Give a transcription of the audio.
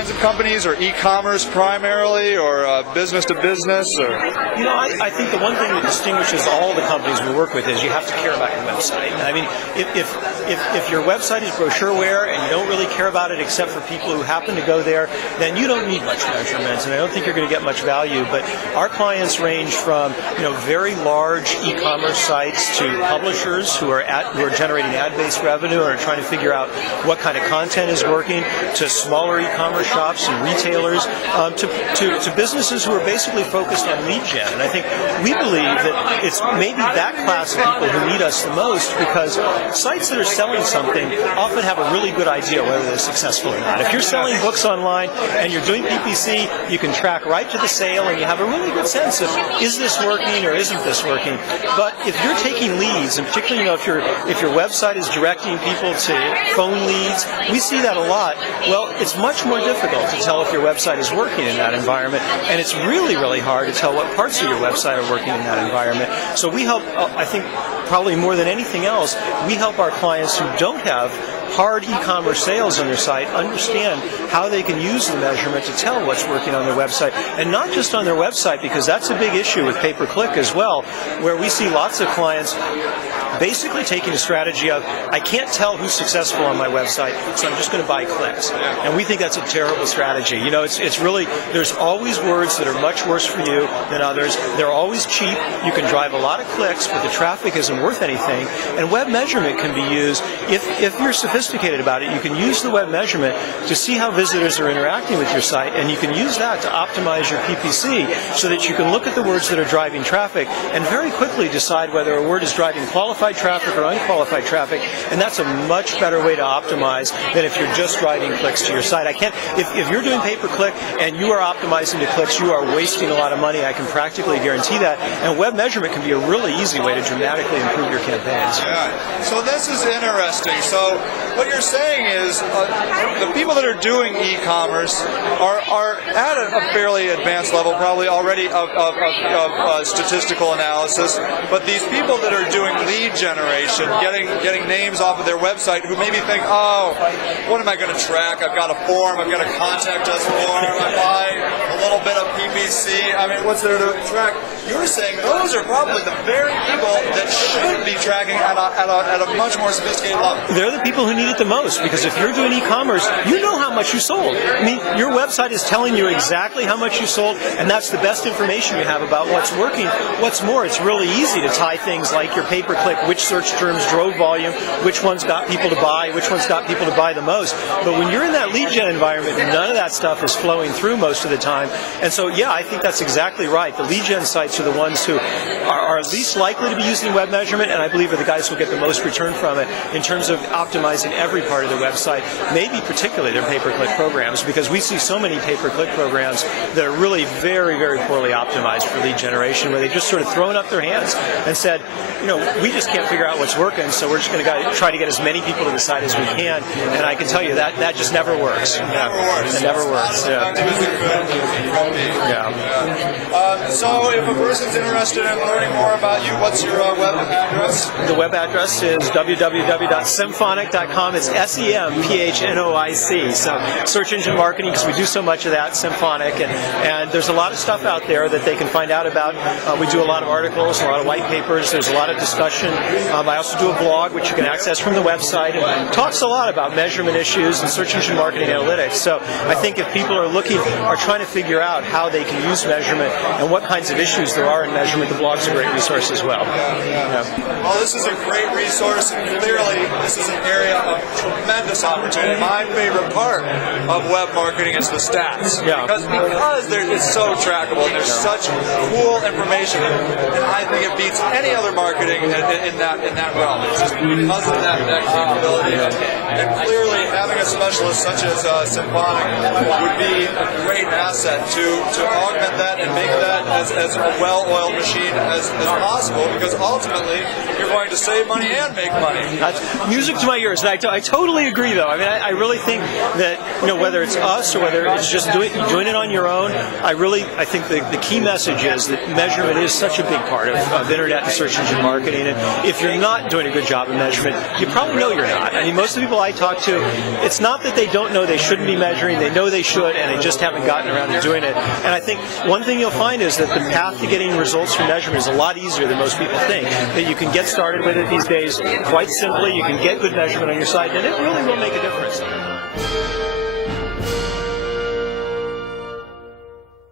kinds of companies, or e-commerce primarily, or business to business? Or I think the one thing that distinguishes all the companies we work with is you have to care about your website. I mean, if your website is brochureware and you don't really care about it except for people who happen to go there, then you don't need much measurement, and I don't think you're going to get much value. But our clients range from very large e-commerce sites to publishers who are generating ad-based revenue and are trying to figure out what kind of content is working, to smaller e-commerce shops and retailers, to businesses who are basically focused on lead gen. And I think we believe that it's maybe that class of people who need us the most, because sites that are selling something often have a really good idea whether they're successful or not. If you're selling books online and you're doing PPC, you can track right to the sale and you have a really good sense of, is this working or isn't this working? But if you're taking leads, and particularly if your website is directing people to phone leads, we see that a lot. Well, it's much more difficult to tell if your website is working in that environment, and it's really, really hard to tell what parts of your website are working in that environment. So we help, I think, probably more than anything else, we help our clients who don't have hard e-commerce sales on their site understand how they can use the measurement to tell what's working on their website. And not just on their website, because that's a big issue with pay-per-click as well, where we see lots of clients basically taking a strategy of, I can't tell who's successful on my website, so I'm just going to buy clicks. And we think that's a terrible strategy. It's really, there's always words that are much worse for you than others. They're always cheap. You can drive a lot of clicks, but the traffic isn't worth anything. And web measurement can be used, if you're sophisticated about it, you can use the web measurement to see how visitors are interacting with your site, and you can use that to optimize your PPC so that you can look at the words that are driving traffic and very quickly decide whether a word is driving qualified traffic or unqualified traffic, and that's a much better way to optimize than if you're just driving clicks to your site. If you're doing pay-per-click and you are optimizing to clicks, you are wasting a lot of money. I can practically guarantee that, and web measurement can be a really easy way to dramatically improve your campaigns. Yeah. So this is interesting. So what you're saying is the people that are doing e-commerce are at a fairly advanced level, probably already of statistical analysis, but these people that are doing lead generation, getting names off of their website, who maybe think, oh, what am I going to track? I've got a form, I've got a contact us form, I buy a little bit of PPC, I mean, what's there to track? You're saying those are probably the very people that should be tracking at a much more sophisticated level. They're the people who need it the most, because if you're doing e-commerce, you know how much you sold. I mean, your website is telling you exactly how much you sold, and that's the best information you have about what's working. What's more, it's really easy to tie things like your pay-per-click, which search terms drove volume, which ones got people to buy, which ones got people to buy the most. But when you're in that lead gen environment, none of that stuff is flowing through most of the time. And so, yeah, I think that's exactly right. The lead gen sites are the ones who are least likely to be using web measurement, and I believe are the guys who get the most return from it in terms of optimizing every part of their website, maybe particularly their pay-per-click programs, because we see so many pay-per-click programs that are really very, very poorly optimized for lead generation, where they've just sort of thrown up their hands and said, we just can't figure out what's working, so we're just going to try to get as many people to the site as we can. And I can tell you that just never works. It never works. Yeah. So if a person's interested in learning more about you, what's your web address? The web address is www.semphonic.com. It's SEMPHNOIC. So search engine marketing, because we do so much of that, Semphonic. And there's a lot of stuff out there that they can find out about. We do a lot of articles, a lot of white papers. There's a lot of discussion. I also do a blog, which you can access from the website, and talks a lot about measurement issues and search engine marketing analytics. So I think if people are trying to figure out how they can use measurement and what kinds of issues there are in measurement, the blog's a great resource as well. Yeah. Well, this is a great resource, and clearly this is an area of tremendous opportunity. My favorite part of web marketing is the stats. Yeah. Because it's so trackable, and there's such cool information, and I think it beats any other marketing in that realm. It's just because of that capability. And clearly having a specialist such as Semphonic would be a great asset to augment that and make that as a well-oiled machine as possible, because ultimately you're going to save money and make money. That's music to my ears, and I totally agree, though. I mean, I really think that, whether it's us or whether it's just doing it on your own, I think the key message is that measurement is such a big part of internet and search engine marketing. marketing. And if you're not doing a good job of measurement, you probably know you're not. I mean, most of the people I talk to, it's not that they don't know they shouldn't be measuring, they know they should, and they just haven't gotten around to doing it. And I think one thing you'll find is that the path to getting results from measurement is a lot easier than most people think. That you can get started with it these days quite simply, you can get good measurement on your site, and it really will make a difference.